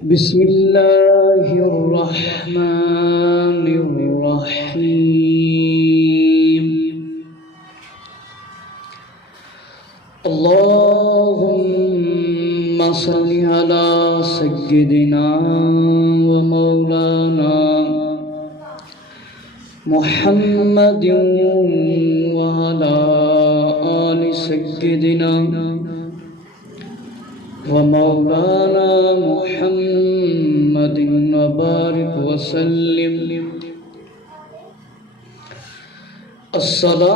بسم اللہ الرحمن الرحیم اللہم صل علی سیدنا و مولانا محمد و علی آل سیدنا ومولانا محمد وبارك وسلم الصلاة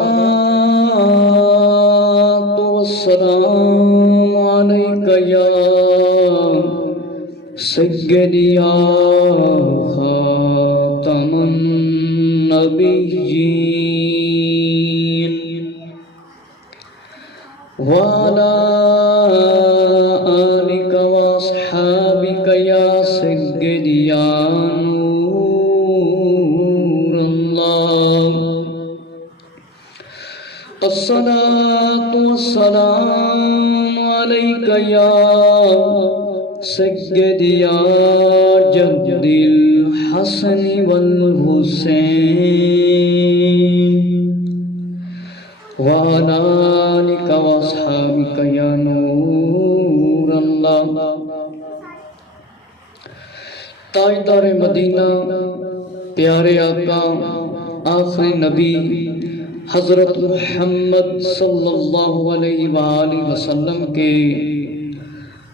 والسلام عليك يا سيدي يا خاتم النبيين وعلى یا سیدی یا نور اللہ الصلاة والسلام علیک یا سیدی یا جد الحسن والحسین وعلی آلک واصحابک یا نور اللہ تاجدار مدینہ پیارے آقا آخری نبی حضرت محمد صلی اللہ علیہ وآلہ وسلم کے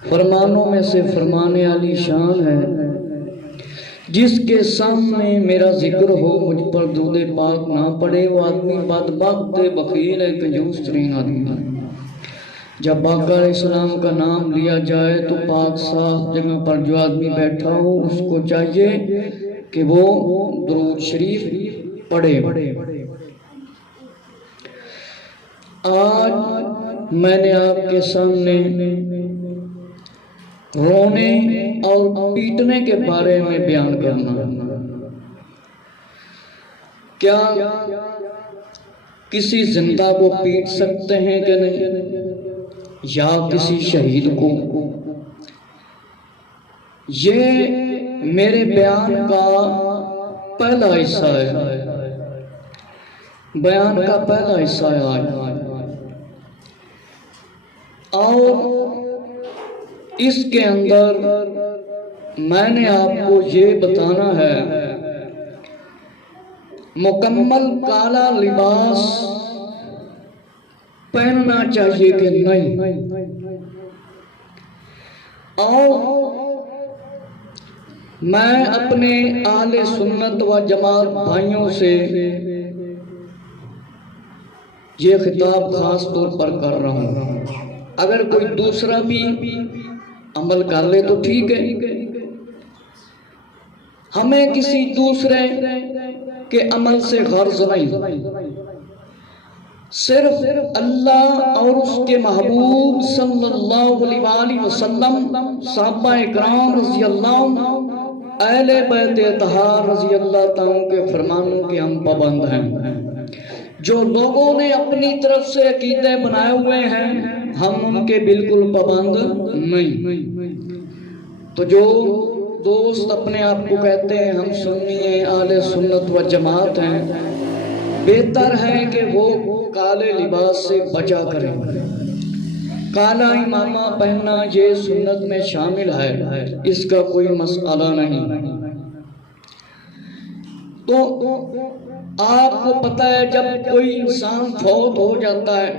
فرمانوں میں سے فرمانے علی شان ہے جس کے سامنے میرا ذکر ہو مجھ پر درود پاک نہ پڑے وہ آدمی بدبخت بخیل ہے کنجوس ترین آدمی ہے۔ جب آقا علیہ السلام کا نام لیا جائے تو پاک صاف جگہ پر جو آدمی بیٹھا ہو اس کو چاہیے کہ وہ درود شریف پڑھے۔ آج میں نے آپ کے سامنے رونے اور پیٹنے کے بارے میں بیان کرنا۔ کیا کسی زندہ کو پیٹ سکتے ہیں کہ نہیں؟ یا کسی شہید کو؟ یہ میرے بیان کا پہلا حصہ ہے، بیان کا پہلا حصہ ہے آج، اور اس کے اندر میں نے آپ کو یہ بتانا ہے مکمل کالا لباس پہننا چاہیے کہ نہیں، اور میں اپنے اہل سنت و جماعت بھائیوں سے یہ خطاب خاص طور پر کر رہا ہوں۔ اگر کوئی دوسرا بھی عمل کر لے تو ٹھیک ہے، ہمیں کسی دوسرے کے عمل سے غرض نہیں، صرف اللہ اور اس کے محبوب صلی اللہ علیہ وآلہ وسلم، صحابہ اکرام رضی اللہ عنہ، اہل بیت اطہار رضی اللہ تعالیٰ کے فرمانوں کے ہم پابند ہیں۔ جو لوگوں نے اپنی طرف سے عقیدے بنائے ہوئے ہیں ہم ان کے بالکل پابند نہیں۔ تو جو دوست اپنے آپ کو کہتے ہیں ہم سنی ہیں، اہل سنت و جماعت ہیں، بہتر ہے کہ وہ کالے لباس سے بچا کریں۔ کالا امامہ پہننا یہ سنت میں شامل ہے، اس کا کوئی مسئلہ نہیں۔ تو آپ کو پتہ ہے جب کوئی انسان فوت ہو جاتا ہے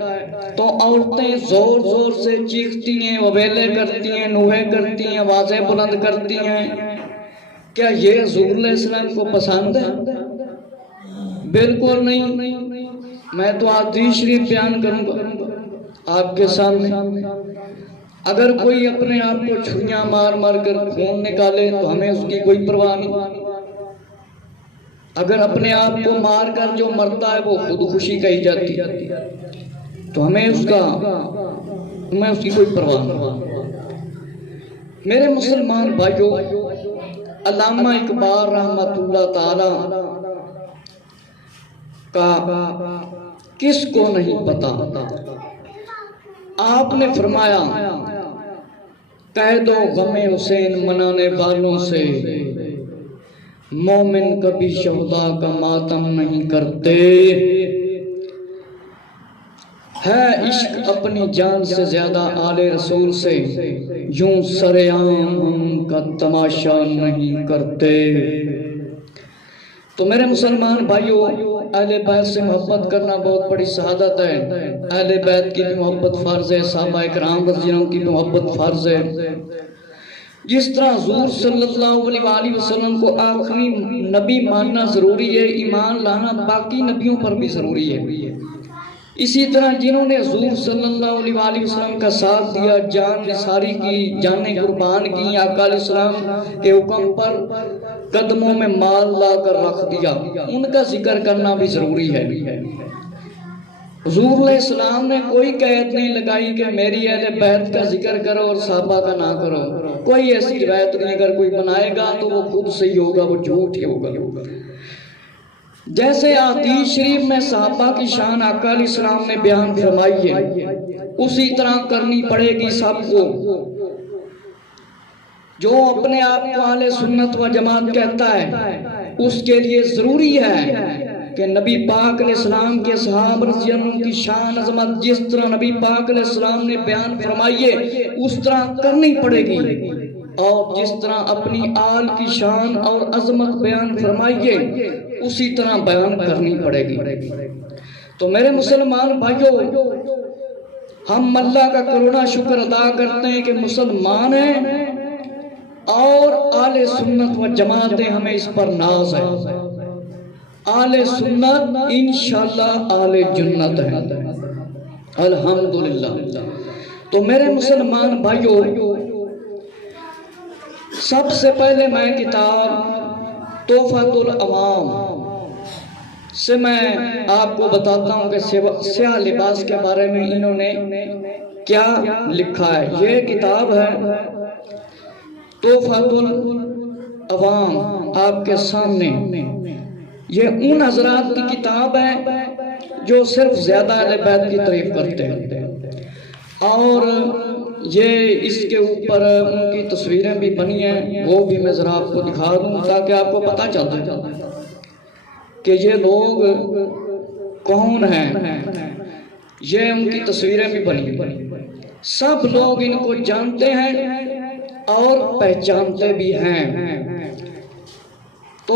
تو عورتیں زور زور سے چیختی ہیں، وویلے کرتی ہیں، نوحے کرتی ہیں، آوازیں بلند کرتی ہیں۔ کیا یہ حضور علیہ السلام کو پسند ہے؟ بالکل نہیں۔ میں تو حدیث شریف بیان کروں گا آپ کے سامنے۔ اگر کوئی اپنے آپ کو چھریاں مار مار کر خون نکالے تو ہمیں اس کی کوئی پرواہ نہیں۔ اگر اپنے آپ کو مار کر جو مرتا ہے وہ خودکشی کہی جاتی ہے تو ہمیں اس کی کوئی پرواہ نہیں۔ میرے مسلمان بھائیوں، علامہ اقبال رحمۃ اللہ تعالی کا کس کو نہیں پتا؟ آپ نے فرمایا کہہ دو غم حسین منانے والوں سے، مومن کبھی شہداء کا ماتم نہیں کرتے۔ ہے عشق اپنی جان سے زیادہ آل رسول سے، یوں سرعام ہم کا تماشا نہیں کرتے۔ تو میرے مسلمان بھائیوں، اہل بیت سے محبت کرنا بہت بڑی سعادت ہے۔ اہل بیت کی بھی محبت فرض ہے، صحابہ کرام رضی اللہ عنہ کی بھی محبت فرض ہے۔ جس طرح حضور صلی اللہ علیہ وآلہ وسلم کو آخری نبی ماننا ضروری ہے، ایمان لانا باقی نبیوں پر بھی ضروری ہے۔ اسی طرح جنہوں نے حضور صلی اللہ علیہ وآلہ وسلم کا ساتھ دیا، جان نثاری کی، جانیں قربان کی، آقا علیہ السلام کے حکم پر قدموں میں مال لا کر رکھ دیا، ان کا ذکر کرنا بھی ضروری ہے۔ حضور علیہ السلام نے کوئی قید نہیں لگائی کہ میری اہل بیت کا ذکر کرو اور صحابہ کا نہ کرو، کوئی ایسی روایت نہیں۔ اگر کوئی بنائے گا تو وہ خود سے ہی ہوگا، وہ جھوٹ ہی ہوگا۔ جیسے حدیث شریف میں صحابہ کی شان آقا علیہ السلام نے بیان فرمائی ہے، اسی طرح کرنی پڑے گی سب کو۔ جو اپنے آپ کو اہل سنت و جماعت کہتا ہے، اس کے لیے ضروری ہے کہ نبی پاک علیہ السلام کے صحابہ رضی اللہ عنہ کی شان عظمت جس طرح نبی پاک علیہ السلام نے بیان فرمائی ہے اس طرح کرنی پڑے گی، اور جس طرح اپنی آل کی شان اور عظمت بیان فرمائی ہے اسی طرح بیان کرنی پڑے گی۔ تو میرے مسلمان بھائیوں، ہم اللہ کا کروڑا شکر ادا کرتے ہیں کہ مسلمان ہیں، اور اہل سنت و جماعتیں ہمیں اس پر ناز ہے۔ اہل سنت انشاءاللہ اہل جنت ہے، الحمدللہ۔ تو میرے مسلمان بھائیوں، سب سے پہلے میں کتاب تحفۃ العوام سے میں آپ کو بتاتا ہوں کہ سیاہ لباس کے بارے میں انہوں نے کیا لکھا ہے۔ یہ کتاب ہے تحفۃ العوام آپ کے سامنے۔ یہ ان حضرات کی کتاب ہے جو صرف زیادہ اہل بیت کی تعریف کرتے ہیں، اور یہ اس کے اوپر ان کی تصویریں بھی بنی ہیں، وہ بھی میں ذرا آپ کو دکھا دوں تاکہ آپ کو پتہ چل جائے کہ یہ لوگ کون ہیں۔ یہ ان کی تصویریں بھی بنی ہیں، سب لوگ ان کو جانتے ہیں اور پہچانتے بھی ہیں۔ تو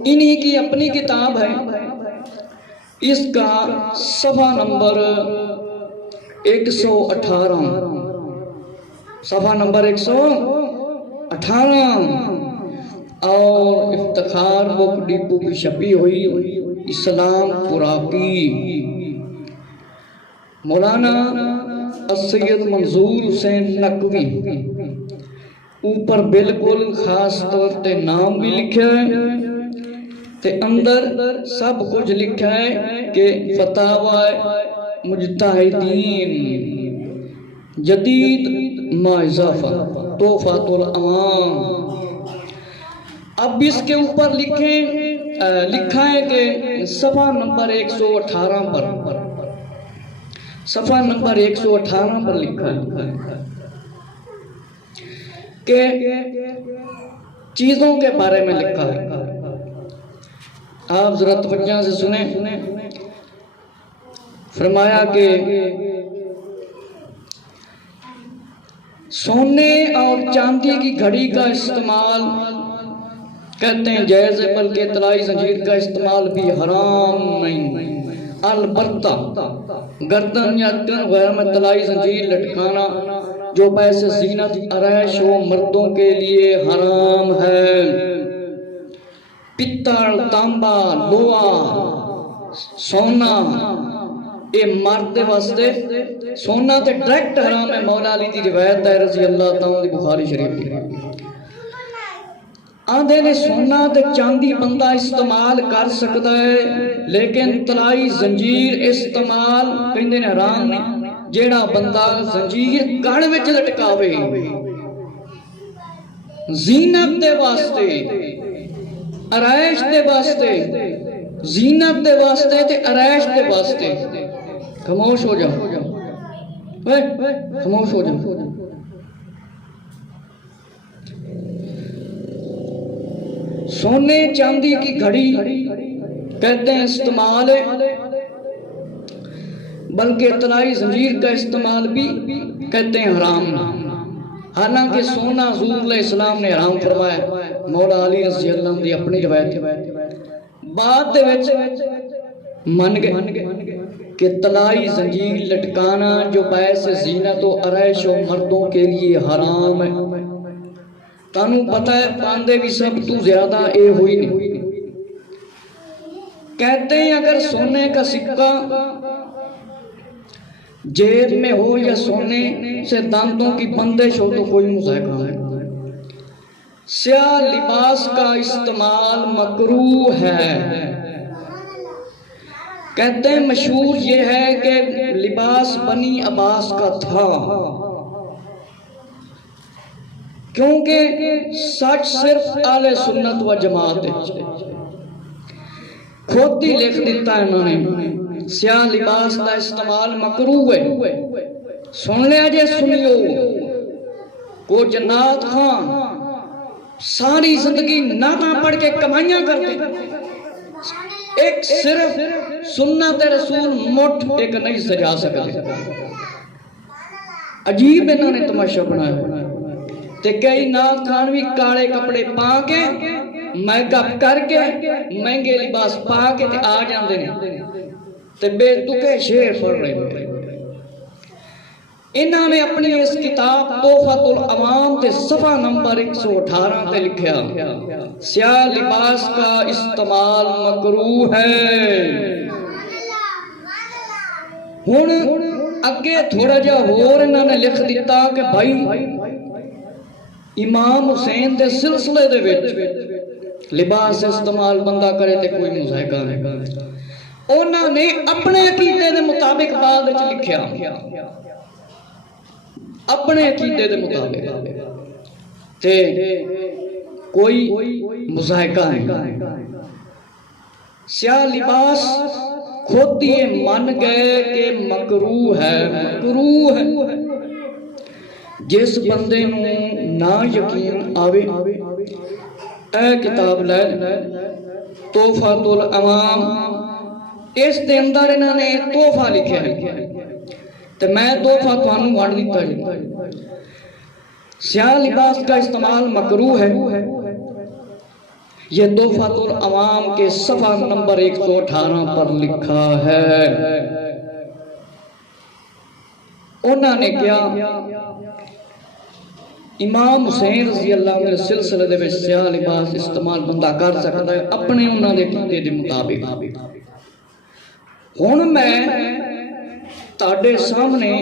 انہی کی اپنی کتاب ہے، اس کا صفحہ نمبر 118، صفحہ نمبر 118، اور افتخار بک ڈپو کی چھپی ہوئی اسلام پورا کی، مولانا السید منظور حسین نقوی، اوپر بالکل خاص طور تے نام بھی لکھا ہے تے اندر سب کچھ لکھا ہے کہ فتاوی مجتہدین جدید ما اضافہ تحفۃ العوام۔ اب اس کے اوپر لکھا ہے کہ صفحہ نمبر 118 پر، صفحہ نمبر 118 پر لکھا ہے کہ چیزوں کے بارے میں لکھا ہے۔ آپ ذرا توجہ سے سنیں۔ فرمایا کہ سونے اور چاندی کی گھڑی کا استعمال کہتے ہیں جائز ہے، بلکہ طلائی زنجیر کا استعمال بھی حرام نہیں، البتہ گردن یا تن غیر میں طلائی زنجیر لٹکانا جو باعث زینت آرائش ہو مردوں کے لیے حرام ہے۔ پتل، تانبا، لوہا، سونا یہ مرد واسطے سونا تے ڈائریکٹ حرام ہے۔ مولا علی دی روایت ہے رضی اللہ تعالیٰ دی بخاری شریف کی، آندھے نے سونا تے چاندی بندہ استعمال کر سکتا ہے، لیکن طلائی زنجیر استعمال کہندے نے حرام نہیں۔ جیڑا بندہ زنجیر کڑ وچ لٹکاوے زینت دے واسطے، آرائش دے واسطے، زینت دے واسطے تے آرائش دے واسطے، خاموش ہو جاؤ، خاموش ہو جاؤ، سونے چاندی کی گھڑی کہتے ہیں استعمال ہے، بلکہ طلائی زنجیر کا استعمال بھی کہتے ہیں حرام، حالانکہ سونا حضور علیہ السلام نے حرام فرمایا۔ مولا علی رضی اللہ عنہ دی اپنی روایت بعد دے وچ من گئے کہ طلائی زنجیر لٹکانا جو باعث زینت و عرائش و مردوں کے لیے حرام ہے۔ تانوں پتہ ہے پاندے بھی سب تو زیادہ اے ہوئی نہیں۔ کہتے ہیں اگر سونے کا سکہ جیب میں ہو یا سونے سے دانتوں کی بندش ہو تو کوئی مذائقہ ہے۔ سیاہ لباس کا استعمال مکروہ ہے۔ کہتے ہیں مشہور یہ ہے کہ لباس بنی عباس کا تھا، کیونکہ سچ صرف اہل سنت و جماعت ہے۔ خود ہی لکھ دیتا ہے انہوں نے سیاہ لباس کا استعمال مکروہ ہے۔ سن لیا جے سنیو، کو جنات خان ساری زندگی نعتاں پڑھ کے کمائیاں کرتے، ایک صرف سنت رسول مٹھ ایک نہیں سجا سکتے۔ عجیب انہوں نے تماشا بنایا۔ تے کئی نعت خان بھی کالے کپڑے پا کے میک اپ کر کے مہنگے لباس پا کے تے آ جاندے نے تے بے تکے شعر پڑھ رہے ہیں۔ انہوں نے اپنی اس کتاب تحفۃ العوام تے صفحہ نمبر 118 تے لکھیا سیاہ لباس کا استعمال مکروہ ہے۔ ہن اگے تھوڑا جا اور انہوں نے لکھ دیتا کہ بھائی امام حسین دے سلسلے دے وچ لباس استعمال بندہ کرے تے کوئی مذائقہ نہیں۔ انہوں نے اپنے عقیدے دے مطابق بعد وچ لکھیا، اپنے عقیدے دے مطابق تے کوئی مذائقہ نہیں۔ سیاہ لباس خود یہ من گئے کہ مکروہ ہے، مکروہ ہے۔ جس بندے نو نا یقین آوے اے کتاب لے تحفۃ العوام، اس دے اندر انہوں نے تحفہ لکھا ہے تو میں تحفہ تھانوں وانڈ دیتا ہے۔ سیاہ لباس کا استعمال مکروہ ہے، یہ تحفۃ العوام کے صفحہ نمبر 118 پر لکھا ہے۔ انہوں نے کیا امام حسین رضی اللہ عنہ سلسلے دے وچ سیاہ لباس استعمال بندہ کر سکتا ہے اپنے انہوں نے عقیدے دے مطابق۔ ہن میں تہاڈے سامنے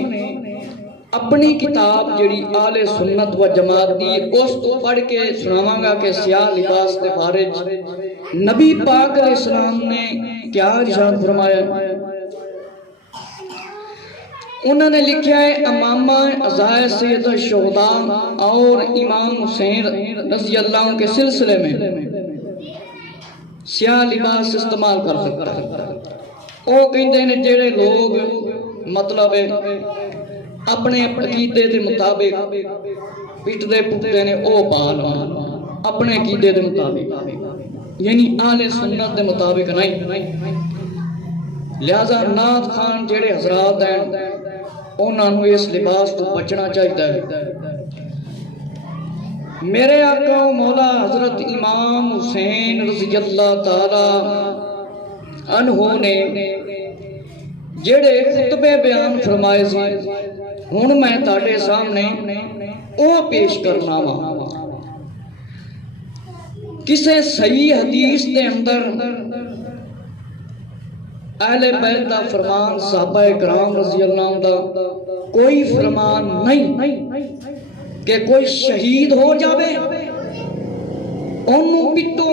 اپنی کتاب جڑی اہل سنت و جماعت دی اس تو پڑھ کے سناواں گا کہ سیاہ لباس دے بارے نبی پاک علیہ السلام نے کیا ارشاد فرمایا۔ انہوں نے لکھا ہے امامہ عزائے سید الشہداء اور امام حسین رضی اللہ عنہ کے سلسلے میں سیاہ لباس استعمال کر سکتا ہے۔ وہ کہتے ہیں جڑے لوگ مطلب اپنے عقیدے دے مطابق پٹدے پٹدے نے او پال اپنے عقیدے دے مطابق، یعنی اہل سنت دے مطابق نہیں۔ لہذا نعت خان جڑے حضرات ہیں انہوں نے اس لباس تو بچنا چاہتا ہے۔ میرے آقا و مولا حضرت امام حسین رضی اللہ تعالی عنہ نے جڑے خطبے بیان فرمائے سی ہن میں تہاڈے سامنے او پیش کرنا وا۔ کسے صحیح حدیث دے اندر اہل بیت دا فرمان صحابہ کرام رضی اللہ عنہ دا کوئی فرمان نہیں کہ کوئی شہید ہو جاوے انہوں پٹو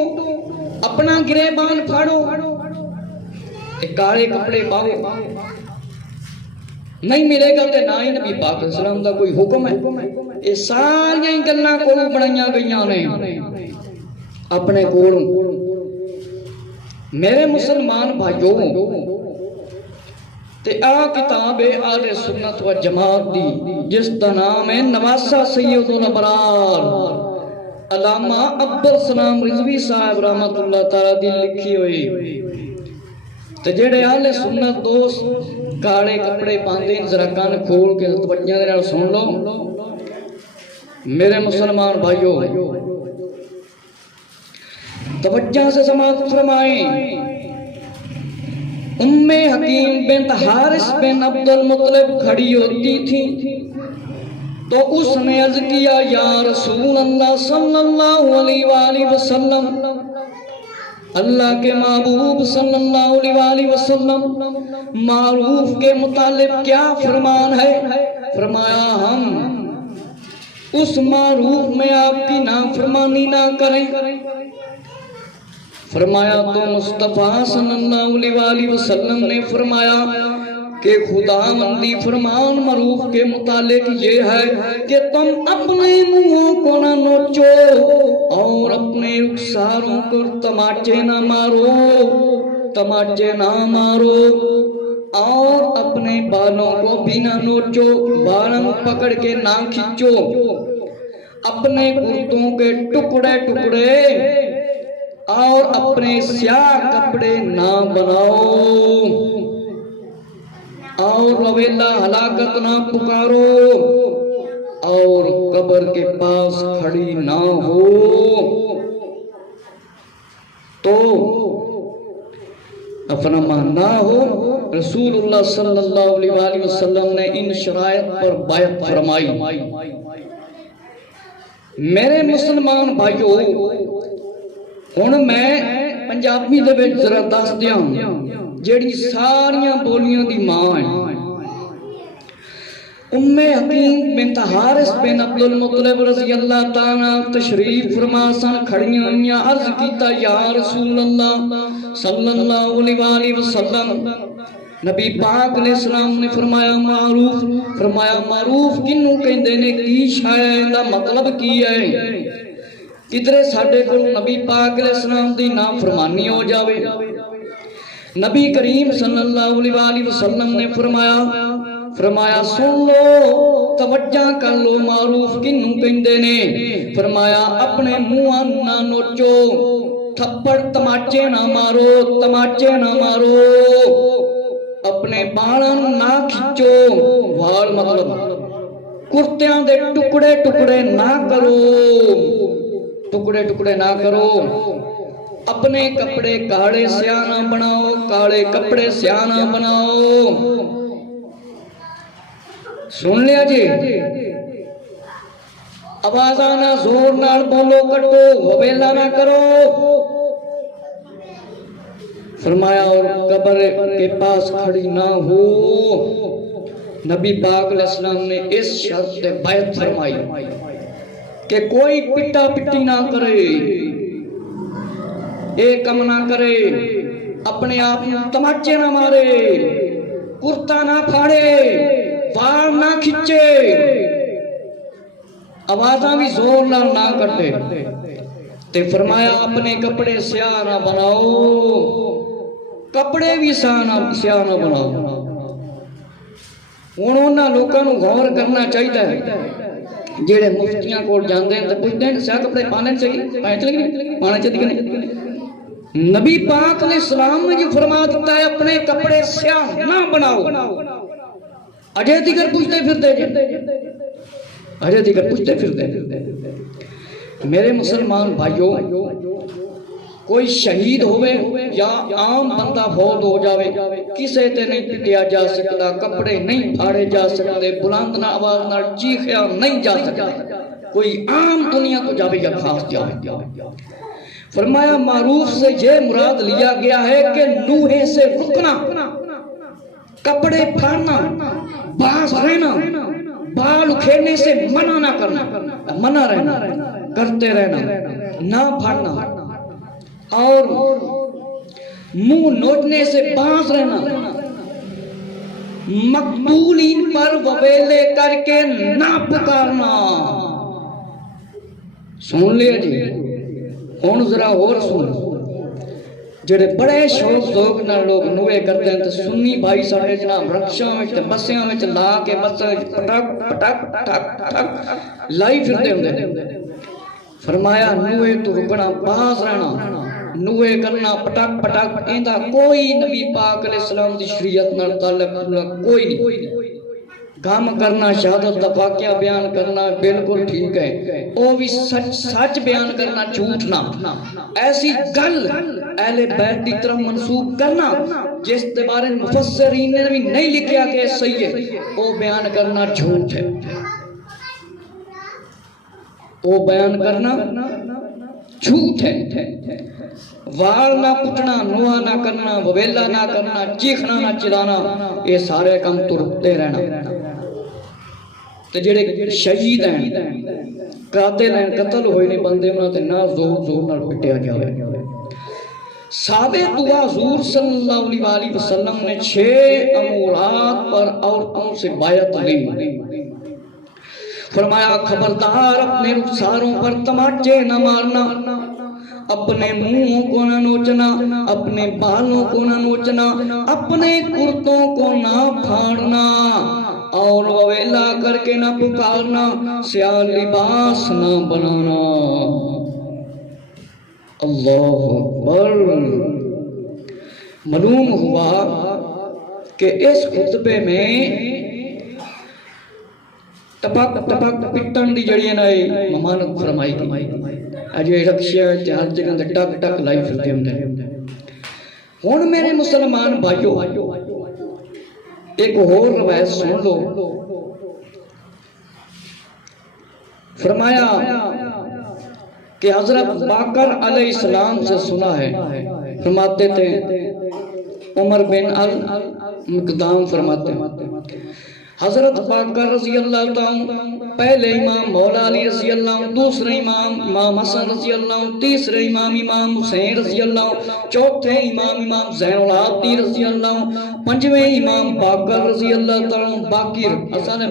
اپنا گریبان پھاڑو کالے کپڑے پاؤ، نہیں ملے گا تے نہ ہی نبی پاک علیہ السلام دا کوئی حکم ہے۔ یہ ساری گلاں کولوں بنائیاں گئیاں نے اپنے کولوں۔ میرے مسلمان بھائیوں تے آ کتاب اہل سنت و جماعت دی جس دا نام ہے نواسہ سید الابرار علامہ عبد السلام رضوی صاحب رحمت اللہ تعالیٰ دی لکھی ہوئی تے جڑے اہل سنت دوست کالے کپڑے پاندے ذرا کان کھول کے توجہ دے نال سن لو میرے مسلمان بھائیو، توجہ سے سماعت فرمائیں۔ ام حکیم بنت حارث بن عبد المطلب کھڑی ہوتی تھی تو اس نے عرض کیا یا رسول اللہ صلی اللہ علیہ وآلہ وسلم، اللہ کے محبوب صلی اللہ علیہ وآلہ وسلم، معروف کے متعلق کیا فرمان ہے؟ فرمایا ہم اس معروف میں آپ کی نافرمانی نہ کریں۔ فرمایا تو مصطفیٰ صلی اللہ علیہ وآلہ وسلم نے فرمایا کہ خدا مندی فرمان معروف کے متعلق یہ ہے کہ تم اپنے منہوں کو نہ نوچو اور اپنے رخساروں کو تماچے نہ مارو، تماچے نہ مارو، اور اپنے بالوں کو بھی نہ نوچو، بالوں پکڑ کے نہ کھینچو، اپنے کرتوں کے ٹکڑے ٹکڑے اور اپنے سیاہ کپڑے نہ بناؤ، اور رویلا ہلاکت نہ پکارو، اور قبر کے پاس کھڑی نہ ہو۔ تو افرما نہ ہو، رسول اللہ صلی اللہ علیہ وآلہ وسلم نے ان شرائط پر بیعت فرمائی۔ میرے مسلمان بھائیو، ہن میں پنجابی دے وچ ذرا دس دیاں جیڑی ساریاں بولیاں دی ماں ہے۔ ام حکیم بنت حارث بن عبد المطلب رضی اللہ تعالیٰ تشریف فرما سن کھڑیاں ہوئیاں، عرض کیتا یا رسول اللہ صلی اللہ علیہ وآلہ وسلم، نبی پاک علیہ السلام نے فرمایا معروف، فرمایا معروف کنوں کہندے نے، کی شاید دا مطلب کی ہے؟ کدھرے ساڈے کو نبی پاک علیہ السلام دی نافرمانی ہو جاوے۔ نبی کریم صلی اللہ علیہ وآلہ وسلم نے فرمایا سن لو، توجہ کر لو، معروف کنوں کہندے نے؟ فرمایا اپنے منہ نہ نوچو، تھپڑ تماچے نہ مارو، تماچے نہ مارو، اپنے بالوں نہ کھچو، وال مطلب کرتیاں دے ٹکڑے ٹکڑے نہ کرو، ٹکڑے ٹکڑے نہ کرو، اپنے کپڑے کالے سیاہ نہ بناؤ، کالے کپڑے سیاہ نہ بناؤ۔ سن لیا جی، آوازاں نہ زور نال بولو، کٹو ویلا نہ کرو۔ فرمایا اور قبر کے پاس کھڑی نہ ہو۔ نبی پاک علیہ السلام نے اس شرط سے بیعت فرمائی کہ کوئی پٹا پٹی نہ کرے، ایک کم نہ کرے، اپنے آپ تماچے نہ مارے، کرتا نہ پھاڑے، وال نہ کھچے، آوازاں بھی زور نہ کرتے، تے فرمایا اپنے کپڑے سیاہ نہ بناؤ، کپڑے بھی سیاہ نہ بناؤ۔ انہوں لوگوں کو غور کرنا چاہیے جیڑے مفتیاں کو جاندے ہیں تے پوچھتے ہیں سیاہ کپڑے پانے چاہیے، پانے چاہیے۔ نبی پاک علیہ السلام نے جو فرما دیتا ہے اپنے کپڑے سیاہ نہ بناؤ، اجے دیگر پوچھتے پھرتے جی، اجے دیگر پوچھتے پھرتے۔ میرے مسلمان بھائیوں، کوئی شہید ہوئے یا عام بندہ فوت ہو جاوے، کسے تے نہیں پٹیا جا سکتا، کپڑے نہیں پھاڑے جا سکتے، بلند نہ آواز نہ چیخیا نہیں جا سکتا، کوئی عام دنیا تو جاوے یا خاص جاوے۔ فرمایا معروف سے یہ مراد لیا گیا ہے کہ نوحے سے رکنا، کپڑے پھاڑنا، باز رہنا، بال اکھیڑنے سے منع نہ کرنا، منع رہنا، کرتے رہنا، نہ پھاڑنا، اور منہ نوچنے سے باز رہنا، مقبولین پر وویلے کر کے نہ پکارنا۔ سن لیا جی، ہون ذرا اور سن، جڑے بڑے شوق ذوق نہ لوگ نوے کرتے ہیں تو سنی بھائی ساڑھے جناب رکشاں میں تے بسیاں میں لا کے بساں پٹک پٹک پٹک پٹک لائی پھرتے ہوندے، فرمایا نوے تو رکنا باز رہنا نوے کرنا پٹک پٹک ایندا کوئی نبی پاک علیہ السلام دی شریعت نال تعلق کوئی نہیں کام کرنا شہادت دا واقعہ بیان کرنا بالکل ٹھیک ہے او بھی سچ بیان کرنا جھوٹ نہ ایسی گل اہل بیت دی طرف منسوب کرنا جس کے بارے مفسرین نے بھی نہیں لکھیا کہ صحیح ہے او بیان کرنا جھوٹ ہے او بیان کرنا جھوٹ ہے وال نہ پٹنا نوہ نہ کرنا وویلا نہ کرنا چیخنا نہ چلانا یہ سارے کام ترتے رہنا تو جڑے شہید ہیں قاتل ہیں قتل ہوئے نہیں بندے انہوں نے نہ زور زور نہ پٹیا جائے ثابت ہوا حضور صلی اللہ علیہ وسلم نے 6 امورات پر عورتوں سے بیعت لی فرمایا خبردار اپنے رخساروں پر تماچے نہ مارنا اپنے منہوں کو نہ نوچنا اپنے بالوں کو نہ نوچنا اپنے کرتوں کو نہ پھاڑنا اور وویلا کر کے نہ پکارنا سیاہ لباس نہ بنانا اللہ اکبر معلوم ہوا کہ اس خطبے میں ٹپک ٹپک پٹن دی جڑی ہے ممانت فرمائی گئی اجے رکشے تے ہر جگہ تے ٹک ٹک لائی پھرتے ہوندے ہن میرے مسلمان بھائیو ایک اور روایت سن لو فرمایا کہ حضرت باقر علیہ السلام سے سنا ہے فرماتے تھے عمر بن المقدام فرماتے ہیں حضرت باقر رضی اللہ تعالیٰ پہلے امام مولا علی رضی اللہ دوسرے امام حسن رضی اللہ تیسرے امام حسین رضی اللہ چوتھے امام زین العابدین رضی اللہ پنجویں امام باقر رضی اللہ تعالیٰ باقر حسن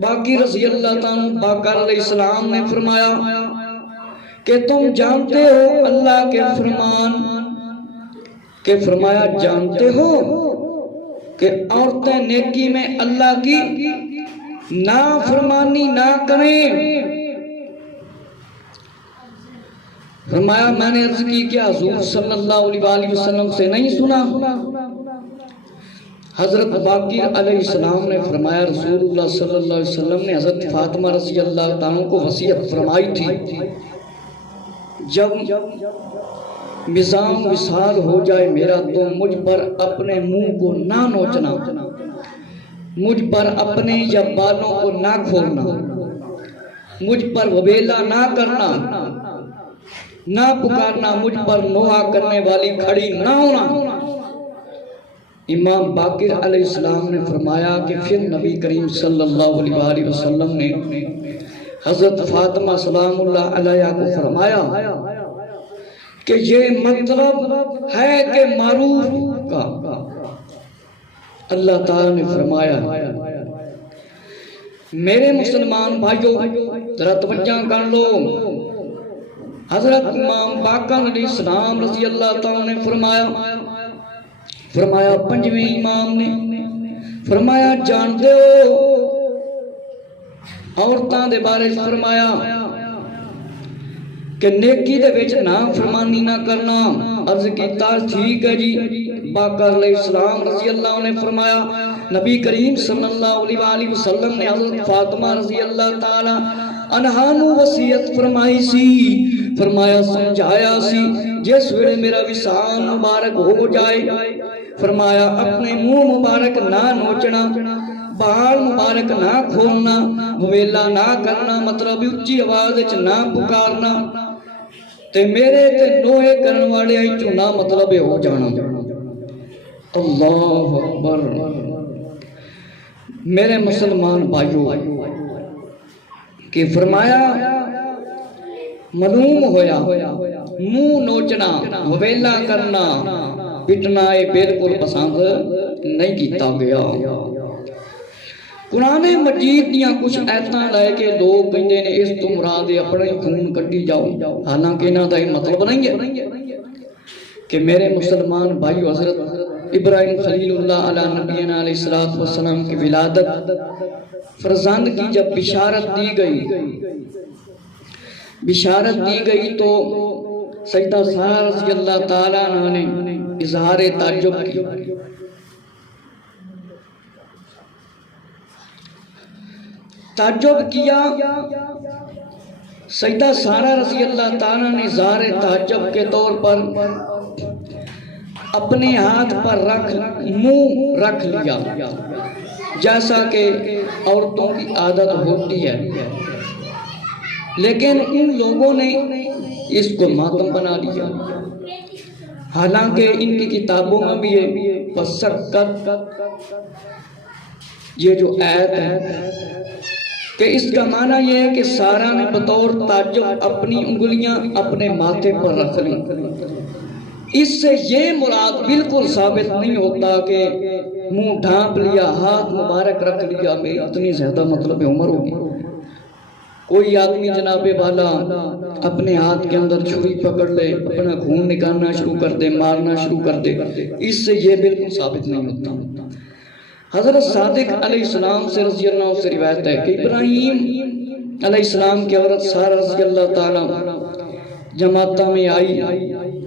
باقر رضی اللہ تعالیٰ باقر علیہ السلام نے فرمایا کہ تم جانتے ہو اللہ کے فرمان کہ فرمایا جانتے ہو کہ عورتیں نیکی میں اللہ کی نافرمانی نہ کریں فرمایا میں نے عرض کی کہ حضور صلی اللہ علیہ وسلم سے نہیں سنا حضرت باقر علیہ السلام نے فرمایا رسول اللہ صلی اللہ علیہ وسلم نے حضرت فاطمہ رضی اللہ عنہ کو وصیت فرمائی تھی جب مزام وصال ہو جائے میرا تو مجھ پر اپنے منہ کو نہ نوچنا مجھ پر اپنے یا بالوں کو نہ کھولنا مجھ پر وبیلا نہ کرنا نہ پکارنا مجھ پر نوحہ کرنے والی کھڑی نہ ہونا امام باقر علیہ السلام نے فرمایا کہ پھر نبی کریم صلی اللہ علیہ وسلم نے حضرت فاطمہ سلام اللہ علیہ کو فرمایا کہ یہ مطلب ہے کہ معروف کا اللہ تعالیٰ نے فرمایا میرے مسلمان بھائیوں ذرا توجہ کر لو حضرت امام باقر علیہ السلام رضی اللہ تعالیٰ نے فرمایا پنجویں امام نے فرمایا جانتے ہو عورتاں دے بارے فرمایا کہ نیکی دے وچ نافرمانی نہ کرنا عرض کیتا ٹھیک ہے جی باقر علیہ السلام رضی اللہ عنہ نے فرمایا نبی کریم صلی اللہ علیہ وسلم نے حضرت فاطمہ رضی اللہ تعالی عنہا نو وصیت فرمائی سی فرمایا سمجھایا سی جس ویلے میرا وصال مبارک ہو جائے فرمایا اپنے منہ مبارک نہ نوچنا بال مبارک نہ کھولنا ویلا نہ کرنا مطلب اچھی آواز وچ نہ پکارنا تے میرے تے نوحے کرن والے چنا مطلب ہو جانا اللہ اکبر میرے مسلمان بھائیو کہ فرمایا معلوم ہویا منہ نوچنا ویلا کرنا پٹنا یہ بالکل پسند نہیں کیتا گیا قرآن مجید دیاں کچھ ایتاں لائے کہ لوگ کہندے نے اس تو مراد اپنے خون کٹی جاؤ حالانکہ انہاں دا یہ مطلب نہیں ہے کہ میرے مسلمان بھائی حضرت ابراہیم خلیل اللہ علیہ نبینا علیہ السلام کی ولادت فرزند کی جب بشارت دی گئی بشارت دی گئی تو سیدہ سارہ رضی اللہ تعالیٰ عنہ نے اظہار تعجب کی. تعجب کیا. سیدہ سارہ رضی اللہ تعالیٰ نے اظہار تعجب کے طور پر اپنے ہاتھ پر منہ رکھ لیا جیسا کہ عورتوں کی عادت ہوتی ہے، لیکن ان لوگوں نے اس کو ماتم بنا لیا. حالانکہ ان کی کتابوں میں بھی یہ فسقت یہ جو آیت ہے کہ اس کا معنی یہ ہے کہ سارہ نے بطور تعجب اپنی انگلیاں اپنے ماتھے پر رکھ لی. اس سے یہ مراد بالکل ثابت نہیں ہوتا کہ منہ ڈھانپ لیا، ہاتھ مبارک رکھ لیا. میری اتنی زیادہ مطلب عمر ہوگی. کوئی آدمی جناب والا اپنے ہاتھ کے اندر چھری پکڑ لے، اپنا خون نکالنا شروع کر دے، مارنا شروع کر دے، اس سے یہ بالکل ثابت نہیں ہوتا. حضرت صادق علیہ السلام سے رضی اللہ عنہ سے روایت ہے کہ ابراہیم علیہ السلام کی عورت سارہ رضی اللہ تعالیٰ جماعتہ میں آئی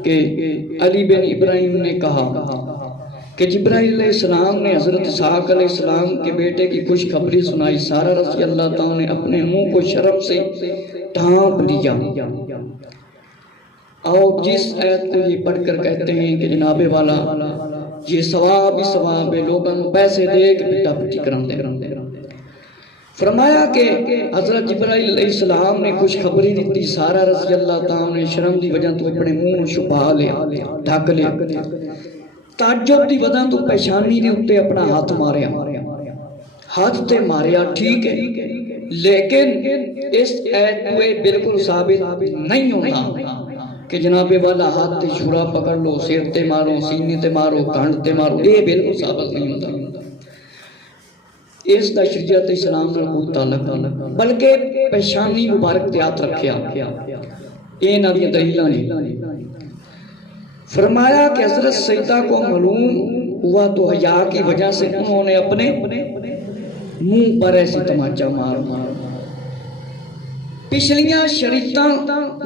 کہ علی بن ابراہیم نے کہا کہ جبرائیل علیہ السلام نے حضرت اسحاق علیہ السلام کے بیٹے کی خوشخبری سنائی. سارہ رضی اللہ تعالیٰ نے اپنے منہ کو شرم سے ڈھانپ لیا. اور جس آیت کو یہ پڑھ کر کہتے ہیں کہ جناب والا یہ ثواب ہی ثواب ہے، لوگوں کو پیسے دے کے پٹا پٹی کرم دے. فرمایا کہ حضرت جبرائیل علیہ السلام نے خوشخبری دیتی. سارہ رضی اللہ تعالیٰ نے شرم دی وجہ تو اپنے منہ چھپا لیا، ڈھک لیا. تعجب دی وجہ تو پیشانی دے اتے اپنا ہاتھ ماریا، ہاتھ تے ماریا ٹھیک ہے، لیکن اس ایت کوئی بالکل ثابت نہیں ہوتا کہ جناب والا ہاتھ تے چھرا پکڑ لو، سیر تے مارو، سینے تے مارو، کانڈ تے مارو. یہ بالکل ثابت نہیں ہوتا. اس دا شریعت اسلام نال کوئی تعلق نہیں، بلکہ پیشانی مبارک تے ہاتھ رکھیا. یہ نہ دی دلیلاں نہیں. فرمایا کہ حضرت سیدہ کو معلوم ہوا تو حیا کی وجہ سے انہوں نے اپنے منہ پر ایسی تماچا مار. پچھلیاں شریعتاں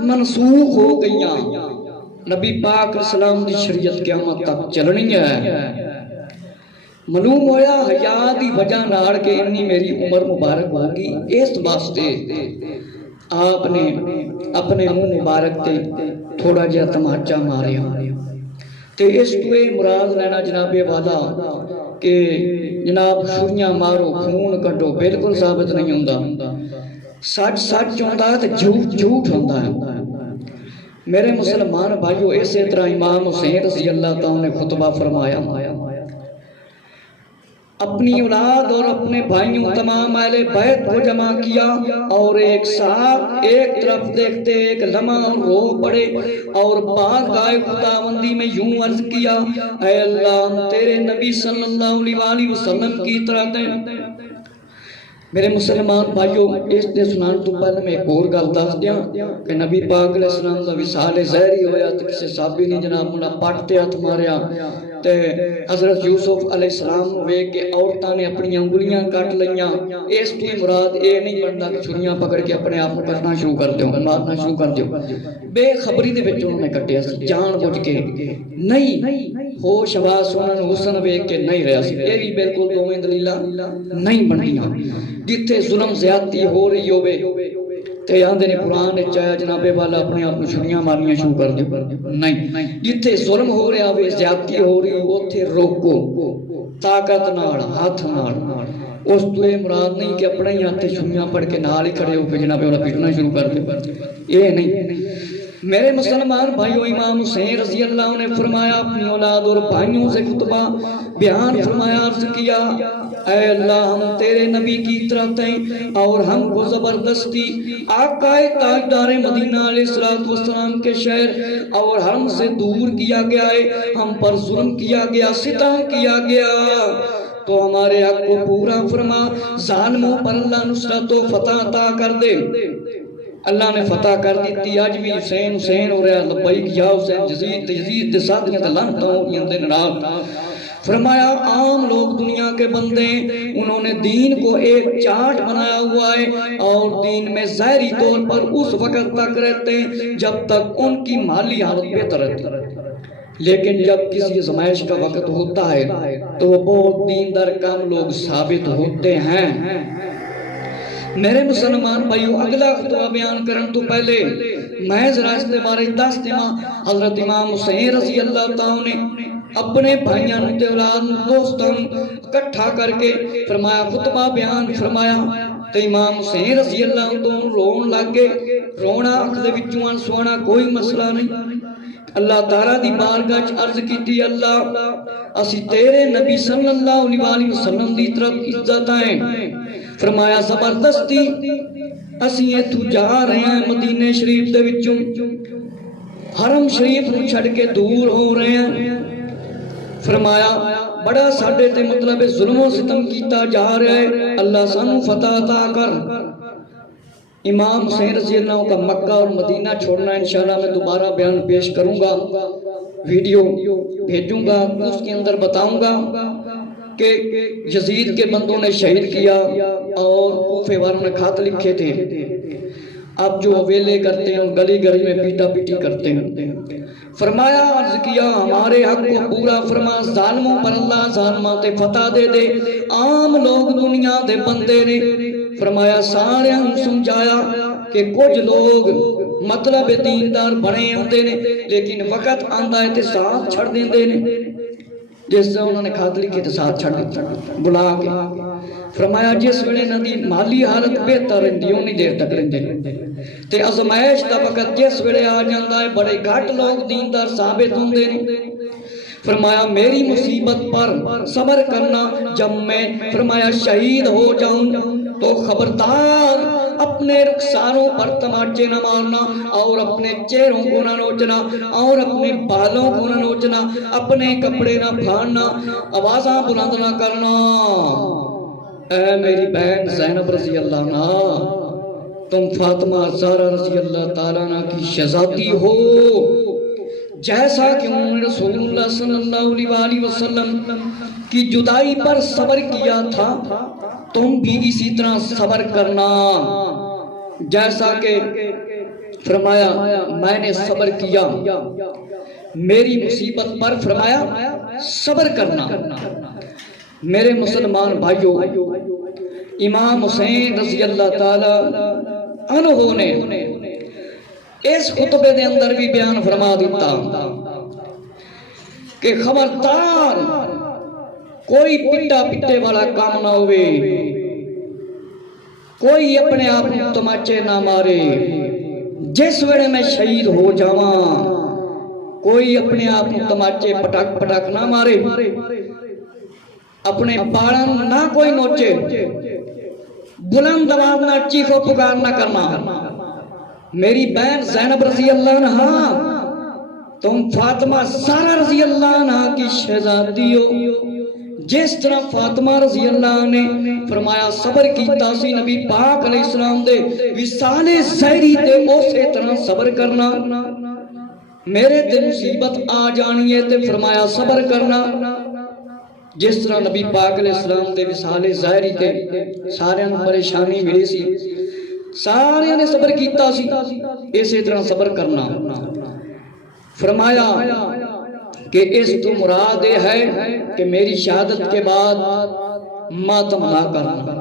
منسوخ ہو گئیاں، نبی پاک اسلام دی شریعت قیامت تک چلنی ہے. معلوم ہویا حیا دی وجہ نال کہ انی میری عمر مبارک ہوگی، اس واسطے آپ نے اپنے منہ مبارک تے تھوڑا جہا تماچا ماریا. تے اس تو مراد لینا جناب والا کہ جناب چھریاں مارو، خون کٹو، بالکل ثابت نہیں ہوندا. سچ سچ ہوندا ہے تے جھوٹ جھوٹ ہوندا ہے. میرے مسلمان بھائیو، اسی طرح امام حسین رضی اللہ تعالیٰ نے خطبہ فرمایا، اپنی اولاد اور اپنے بھائیوں تمام اہل بیت کو جمع کیا اور ایک ساتھ ایک طرف دیکھتے ایک لمحہ رو پڑے اور بارگاہ خداوندی میں یوں عرض کیا، اے اللہ تیرے نبی صلی اللہ علیہ وسلم کی طرح دے. میرے مسلمان بھائیو، اس دے سنان تو پہلے میں ایک اور گل دس دیاں کہ نبی پاک علیہ السلام دا وصال ظاہری ہویا تو کسی صحابی نے جناب منا پٹ تے ہاتھ ماریا. تے حضرت یوسف علیہ السلام ہوئے کہ عورتاں نے اپنی انگلیاں کٹ لیاں. اس کی مراد اے نہیں بنتا کہ چھریاں پکڑ کے اپنے آپ کو کٹنا شروع کر دیو، مارنا شروع کر دیو. بے خبری دے وچ انہوں نے کٹیا سی، جان بوجھ کے نہیں، ہوش حواس انہوں حسن ویکھ کے نہیں رہا سی. یہ بھی بالکل دوویں دلیلاں نہیں بنیاں. جتھے ظلم زیادتی ہو رہی ہوئے تے آندے نے قرآن چاہیا جناب والا اپنے آپ کو چھریاں مارنیاں شروع کر دیو. نہیں، جتھے ظلم ہو رہا ہوئے، زیادتی ہو رہی اوتھے روکو، طاقت نال، ہاتھ نال. اس تو یہ مراد نہیں کہ اپنے ہی ہاتھ چھریاں پڑھ کے نال ہی کھڑے ہو کے جناب والا پیٹنا شروع کر دیو. یہ نہیں. میرے مسلمان بھائیو، امام حسین رضی اللہ عنہ نے فرمایا، اپنی اولاد اور بھائیوں سے خطبہ بیان فرمایا، عرض کیا، اے اللہ ہم تیرے نبی کی طرف ہیں اور ہم کو زبردستی آقا تاجدار مدینہ علیہ السلام کے شہر اور ہم سے دور کیا گیا ہے، ہم پر ظلم کیا گیا، ستم کیا گیا، تو ہمارے حق کو پورا فرما، ظالموں پر اللہ نصرت و فتح عطا کر دے. اللہ نے فتح کر دیتی. آج بھی حسین حسین ہو رہا، لبیک یا حسین، جزید دے ساتھیاں تے لعنتاں ہو گئیاں دن رات. فرمایا عام لوگ دنیا کے بندے انہوں نے دین کو ایک چارٹ بنایا ہوا ہے اور دین میں ظاہری طور پر اس وقت تک رہتے ہیں جب تک ان کی مالی حالت بہتر رہتی ہے، لیکن جب کسی آزمائش کا وقت ہوتا ہے تو وہ بہت دیندار کام لوگ ثابت ہوتے ہیں۔ میرے مسلمان بھائیو، اگلا خطبہ بیان کرن تو پہلے میں ذرا اس کے بارے دس دیواں۔ حضرت امام حسین رضی اللہ تعالیٰ نے اپنے بھائیاں تے اولاد دوستاں اکٹھا کر کے فرمایا، خطبہ بیان فرمایا تے امام حسین رضی اللہ تعالیٰ رون لگ گئے۔ رونا اکھ دے وچوں سونا کوئی مسئلہ نہیں۔ اللہ تعالیٰ دی بارگاہ چ عرض کیتی، اللہ اسی تیرے نبی صلی اللہ علیہ وسلم دی طرف عزت آئیں۔ فرمایا زبردستی اسی ایتھوں جا رہے ہیں مدینے شریف دے وچوں، حرم شریف نوں چھڑ کے دور ہو رہے ہیں۔ فرمایا بڑا ساڈے تے مطلب ظلم و ستم کیتا جا رہا ہے، اللہ سانو فتح عطا کر۔ امام حسین رضی اللہ کا مکہ اور مدینہ چھوڑنا انشاءاللہ میں دوبارہ بیان پیش کروں گا، ویڈیو بھیجوں گا، اس کے اندر بتاؤں گا کہ یزید کے بندوں نے شہید کیا اور کوفے والوں نے خط لکھے تھے، اب جو ویلے کرتے ہیں گلی گلی میں پیٹا پیٹی کرتے ہیں۔ فرمایا عرض کیا ہمارے حق کو پورا فرما، ظالموں پر اللہ ظالماں تے فتح دے دے۔ عام لوگ دنیا دے بندے نے فرمایا سارے ہم سمجھایا کہ کچھ لوگ مطلب دیندار بنے ہوتے نے لیکن وقت آندا ہے تے ساتھ چھڑ دیندے نے، جس سے انہوں نے خط لکھے تے ساتھ چھڑ دیتا بلا کے۔ فرمایا جس ویلے نہ دی مالی حالت بہتر رہندی اونی دیر تک رہندے تے آزمائش دا وقت جس ویلے آ جاندا ہے بڑے گھٹ لوگ دیندار ثابت ہوندے نے۔ فرمایا میری مصیبت پر صبر کرنا، جب میں فرمایا شہید ہو جاؤں تو خبردار اپنے رخساروں پر تماچے نہ مارنا اور اپنے چہروں کو نہ نوچنا اور اپنے بالوں کو نہ نوچنا، اپنے کپڑے نہ پھاڑنا، آوازاں بلند نہ کرنا۔ اے میری بہن زینب رضی اللہ عنہ، تم فاطمہ زہرا رضی اللہ تعالیٰ عنہ کی شہزادی ہو، جیسا کہ انہوں نے رسول اللہ صلی اللہ علیہ وسلم کی جدائی پر صبر کیا تھا، تم بھی اسی طرح صبر کرنا جیسا کہ فرمایا میں نے صبر کیا میری مصیبت پر، فرمایا صبر کرنا۔ میرے مسلمان بھائیوں، امام حسین رضی اللہ تعالی عنہ نے اس خطبے دے اندر بھی بیان فرما دیتا کہ خبردار کوئی پٹا پٹے والا کام نہ ہوئے، کوئی اپنے آپ تماچے نہ مارے، جس ویلے میں شہید ہو جاواں کوئی اپنے آپ تماچے پٹک پٹک نہ مارے، اپنے باڑاں نہ کوئی نوچے، بلند آواز نہ چیخو پکار نہ کرنا۔ میری بہن زینب رضی اللہ عنہ، تم فاطمہ زہرا رضی اللہ عنہ کی شہزادی ہو، جس طرح فاطمہ رضی اللہ عنہ نے فرمایا صبر کیتا سی نبی پاک علیہ السلام دے وصال ظاہری تے اسی طرح صبر کرنا۔ میرے تے مصیبت آ جانی ہے تے فرمایا صبر کرنا، جس طرح نبی پاک علیہ السلام دے وصال ظاہری تے سارے پریشانی ملی سی، سارے نے صبر کیتا سی، اسی طرح صبر کرنا۔ فرمایا کہ اس تو مراد یہ ہے کہ میری شہادت کے بعد ماتم نہ کرنا،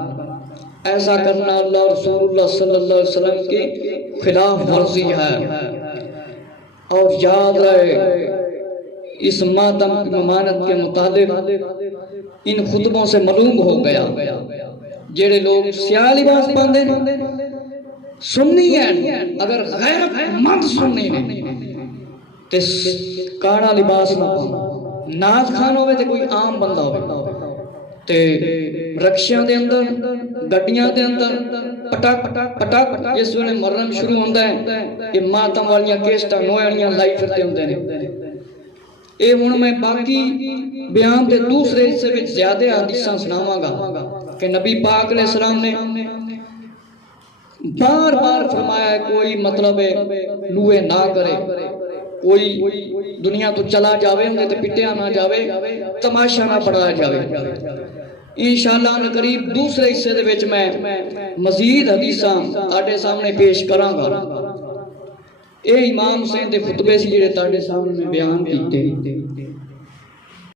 ایسا کرنا اللہ رسول اللہ صلی اللہ علیہ وسلم کی خلاف ورزی ہے۔ اور یاد رہے اس ماتم کی ممانت کے مطابق ان خطبوں سے معلوم ہو گیا جڑے لوگ سیاہ لباس باندھے سننی ہیں، اگر غیرت مند سننی نے تے کاڑا لباس نہ پاؤں، ناز خان ہوئے تے کوئی عام بندہ ہوئے تے رکشیاں دے اندر گڈیاں دے اندر پٹاک پٹاک جس ویلے محرم شروع ہوندا ہے یہ ماتم والیاں کیسٹاں نویاں لائی پھرتے ہوندے نے۔ اے ہن میں باقی بیان تے دوسرے حصے وچ زیادہ حدیثاں سناواں گا کہ نبی پاک علیہ السلام نے بار بار فرمایا کوئی مطلب لوہے نہ کرے، کوئی دنیا تو چلا جاوے انہیں تے پٹیا نہ جاوے تماشا نہ پڑھایا جاوے انشاءاللہ قریب دوسرے حصے دے وچ میں مزید حدیثاں تاڑے سامنے پیش کراں گا اے امام حسین دے خطبے سی جڑے تاڑے سامنے بیان کیتے